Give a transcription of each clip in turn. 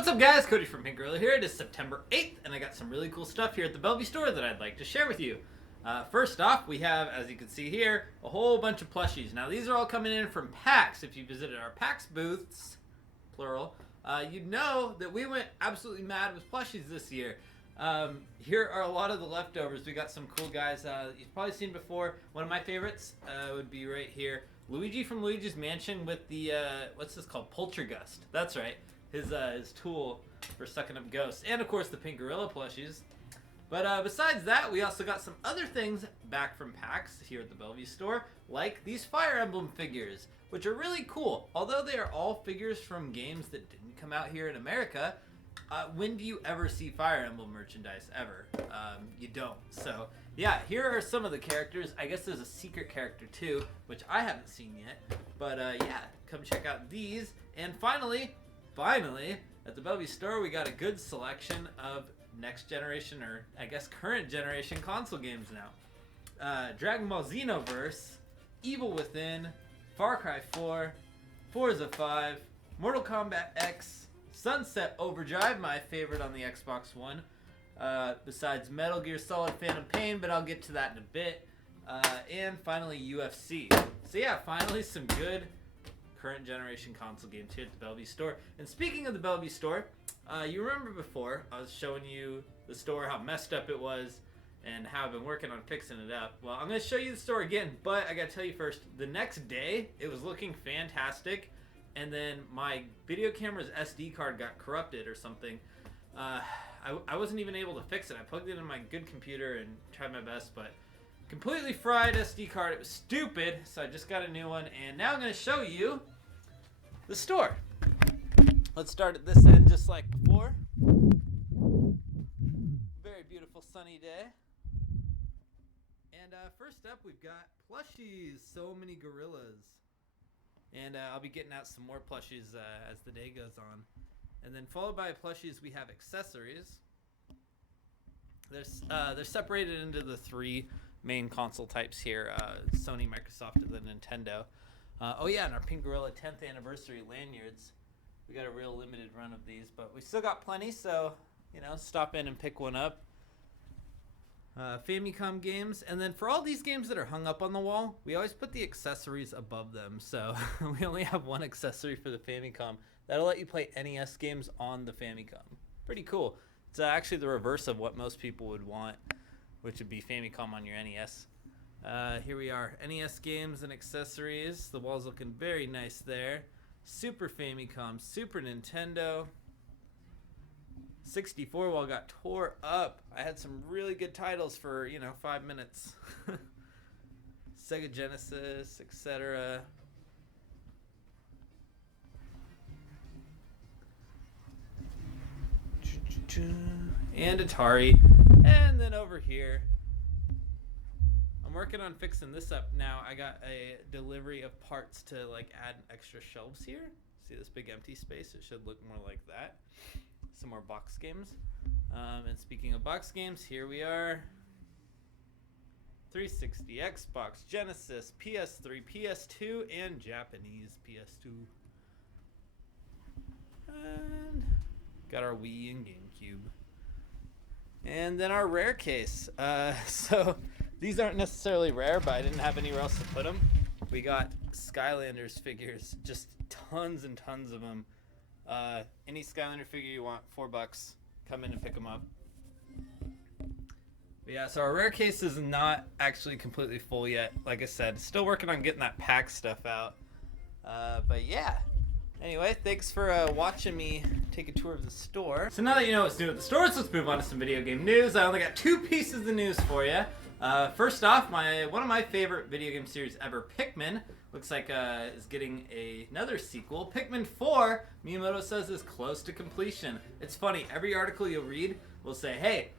What's up guys, Cody from Pink Gorilla here. It is September 8th and I got some really cool stuff here at the Bellevue store that I'd like to share with you. First off, we have, as you can see here, a whole bunch of plushies. Now these are all coming in from PAX. If you visited our PAX booths, plural, you'd know that we went absolutely mad with plushies this year. Here are a lot of the leftovers. We got some cool guys you've probably seen before. One of my favorites would be right here. Luigi from Luigi's Mansion with the, what's this called? Poltergust. That's right. His tool for sucking up ghosts. And of course the Pink Gorilla plushies. But besides that, we also got some other things back from PAX here at the Bellevue store, like these Fire Emblem figures, which are really cool. Although they are all figures from games that didn't come out here in America, when do you ever see Fire Emblem merchandise ever? You don't. So yeah, here are some of the characters. I guess there's a secret character too, which I haven't seen yet. But yeah, come check out these. And finally, at the Bellevue store, we got a good selection of next generation, or I guess current generation console games now. Dragon Ball Xenoverse, Evil Within, Far Cry 4, Forza 5, Mortal Kombat X, Sunset Overdrive, my favorite on the Xbox One, besides Metal Gear Solid Phantom Pain, but I'll get to that in a bit, and finally UFC. So yeah, finally some good current generation console games here at the Bellevue store. And speaking of the Bellevue store, you remember before I was showing you the store, how messed up it was and how I've been working on fixing it up. Well, I'm going to show you the store again, but I got to tell you first, the next day it was looking fantastic, and then my video camera's SD card got corrupted or something. I wasn't even able to fix it. I plugged it in my good computer and tried my best, but completely fried SD card. It was stupid, so I just got a new one, and now I'm going to show you the store. Let's start at this end just like before. Very beautiful sunny day. And first up we've got plushies. So many gorillas. And I'll be getting out some more plushies as the day goes on. And then followed by plushies we have accessories. They're separated into the three main console types here, Sony, Microsoft, and then Nintendo. Oh yeah, and our Pink Gorilla 10th anniversary lanyards. We got a real limited run of these, but we still got plenty, so, you know, stop in and pick one up. Famicom games, and then for all these games that are hung up on the wall, we always put the accessories above them, so we only have one accessory for the Famicom. That'll let you play NES games on the Famicom. Pretty cool. It's actually the reverse of what most people would want, which would be Famicom on your NES. Here we are, NES games and accessories. The wall's looking very nice there. Super Famicom, Super Nintendo. 64 wall got tore up. I had some really good titles for, 5 minutes. Sega Genesis, etc. And Atari. And then over here, I'm working on fixing this up now. I got a delivery of parts to add extra shelves here. See this big empty space? It should look more like that. Some more box games. And speaking of box games, here we are. 360, Xbox, Genesis, PS3, PS2, and Japanese PS2. And got our Wii and GameCube. And then our rare case. So these aren't necessarily rare, but I didn't have anywhere else to put them. We got Skylanders figures, just tons and tons of them. Any Skylander figure you want, $4. Come in and pick them up. But yeah, so our rare case is not actually completely full yet. Like I said, still working on getting that pack stuff out. But yeah. Anyway, thanks for watching me take a tour of the store. So now that you know what's new at the store, let's move on to some video game news. I only got 2 pieces of news for you. First off, one of my favorite video game series ever, Pikmin, looks like is getting another sequel. Pikmin 4, Miyamoto says, is close to completion. It's funny, every article you'll read will say, hey,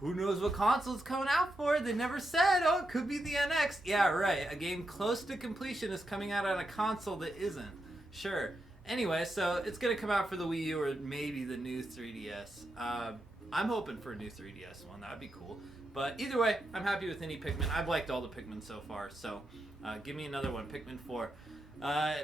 who knows what console it's coming out for? They never said, oh, it could be the NX. Yeah, right, a game close to completion is coming out on a console that isn't. Sure. Anyway, so it's going to come out for the Wii U or maybe the new 3DS. I'm hoping for a new 3DS one. That would be cool. But either way, I'm happy with any Pikmin. I've liked all the Pikmin so far, so give me another one, Pikmin 4.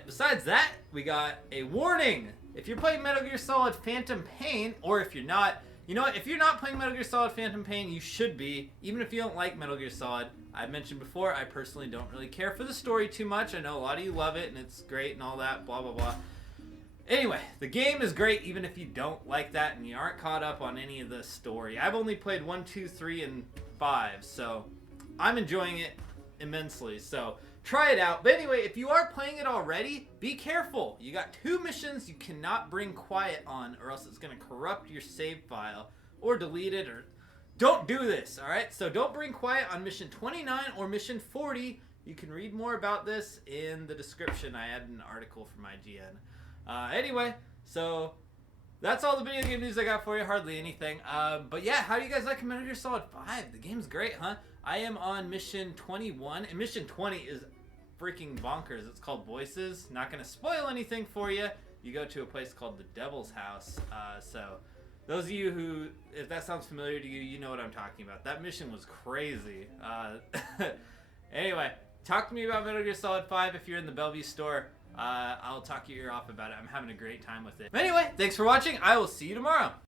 Besides that, we got a warning. If you're playing Metal Gear Solid Phantom Pain, or if you're not, you know what? If you're not playing Metal Gear Solid Phantom Pain, you should be. Even if you don't like Metal Gear Solid. I mentioned before, I personally don't really care for the story too much. I know a lot of you love it, and it's great and all that, blah, blah, blah. Anyway, the game is great even if you don't like that and you aren't caught up on any of the story. I've only played 1, 2, 3, and 5, so I'm enjoying it immensely. So try it out. But anyway, if you are playing it already, be careful. You got 2 missions you cannot bring quiet on, or else it's going to corrupt your save file or delete it, or don't do this, all right? So don't bring quiet on mission 29 or mission 40. You can read more about this in the description. I added an article from IGN. Anyway, so that's all the video game news I got for you. Hardly anything. But yeah, how do you guys like Metal Gear Solid 5? The game's great, huh? I am on mission 21, and mission 20 is freaking bonkers. It's called Voices. Not going to spoil anything for you. You go to a place called the Devil's House. So those of you who, if that sounds familiar to you, you know what I'm talking about. That mission was crazy. Anyway, talk to me about Metal Gear Solid 5 if you're in the Bellevue store. I'll talk your ear off about it. I'm having a great time with it. Anyway, thanks for watching. I will see you tomorrow.